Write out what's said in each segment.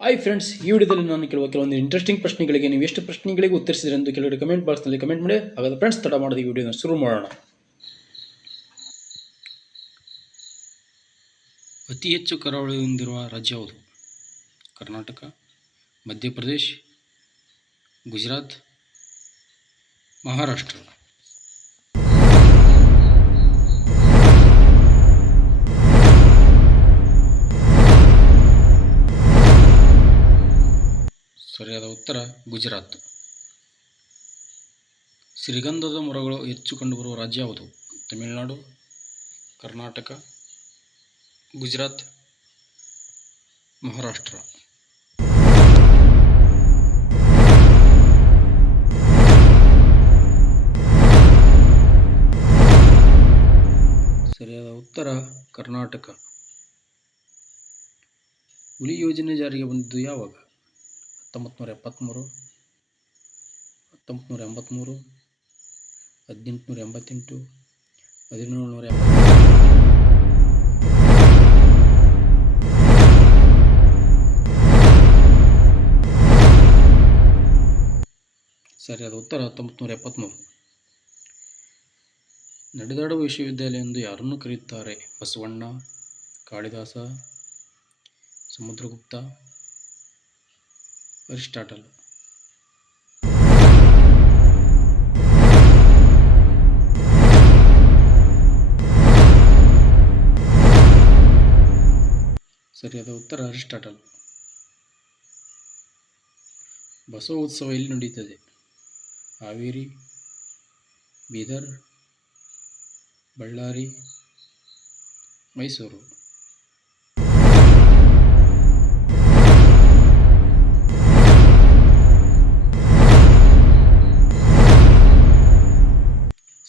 Hi friends, ಈ ವಿಡಿಯೋದಲ್ಲಿ ನಾನು ಕೆಲವೊಂದು ಇಂಟ್ರೆಸ್ಟಿಂಗ್ ಪ್ರಶ್ನೆಗಳಿಗೆ ನೀವು ಎಷ್ಟು ಪ್ರಶ್ನೆಗಳಿಗೆ ಉತ್ತರಿಸಿದ್ರೆ ಎಂದು ಕೆಲವರು ಕಮೆಂಟ್ ಬಾಕ್ಸ್ನಲ್ಲಿ ಕಮೆಂಟ್ ಮಾಡಿ. ಹಾಗಾದ್ರೆ ಫ್ರೆಂಡ್ಸ್, ತಡ ಮಾಡದೆ ಈ ವಿಡಿಯೋನ ಶುರು ಮಾಡೋಣ. ಅತಿ ಹೆಚ್ಚು ಕರಾವಳಿ ಹೊಂದಿರುವ ರಾಜ್ಯ ಯಾವುದು? ಕರ್ನಾಟಕ, ಮಧ್ಯಪ್ರದೇಶ್, ಗುಜರಾತ್, ಮಹಾರಾಷ್ಟ್ರ. ಸರಿಯಾದ ಉತ್ತರ ಗುಜರಾತ್. ಶ್ರೀಗಂಧದ ಮರಗಳು ಹೆಚ್ಚು ಕಂಡುಬರುವ ರಾಜ್ಯ ಯಾವುದು? ತಮಿಳುನಾಡು, ಕರ್ನಾಟಕ, ಗುಜರಾತ್, ಮಹಾರಾಷ್ಟ್ರ. ಸರಿಯಾದ ಉತ್ತರ ಕರ್ನಾಟಕ. ಹುಲಿ ಯೋಜನೆ ಜಾರಿಗೆ ಬಂದಿದ್ದು ಯಾವಾಗ? 1973, 1983, 1888, 1780. ಸರಿಯಾದ ಉತ್ತರ 1973. ನಡೆದಾಡುವ ವಿಶ್ವವಿದ್ಯಾಲಯ ಎಂದು ಯಾರನ್ನು ಕರೆಯುತ್ತಾರೆ? ಬಸವಣ್ಣ, ಕಾಳಿದಾಸ, ಸಮುದ್ರಗುಪ್ತ, ಅರಿಸ್ಟಾಟಲ್. ಸರಿಯಾದ ಉತ್ತರ ಅರಿಸ್ಟಾಟಲ್. ಬಸವ ಉತ್ಸವ ಎಲ್ಲಿ ನಡೆಯುತ್ತದೆ? ಹಾವೇರಿ, ಬೀದರ್, ಬಳ್ಳಾರಿ, ಮೈಸೂರು.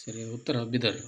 ಸರಿಯಾದ ಉತ್ತರ ಬೀದರ್.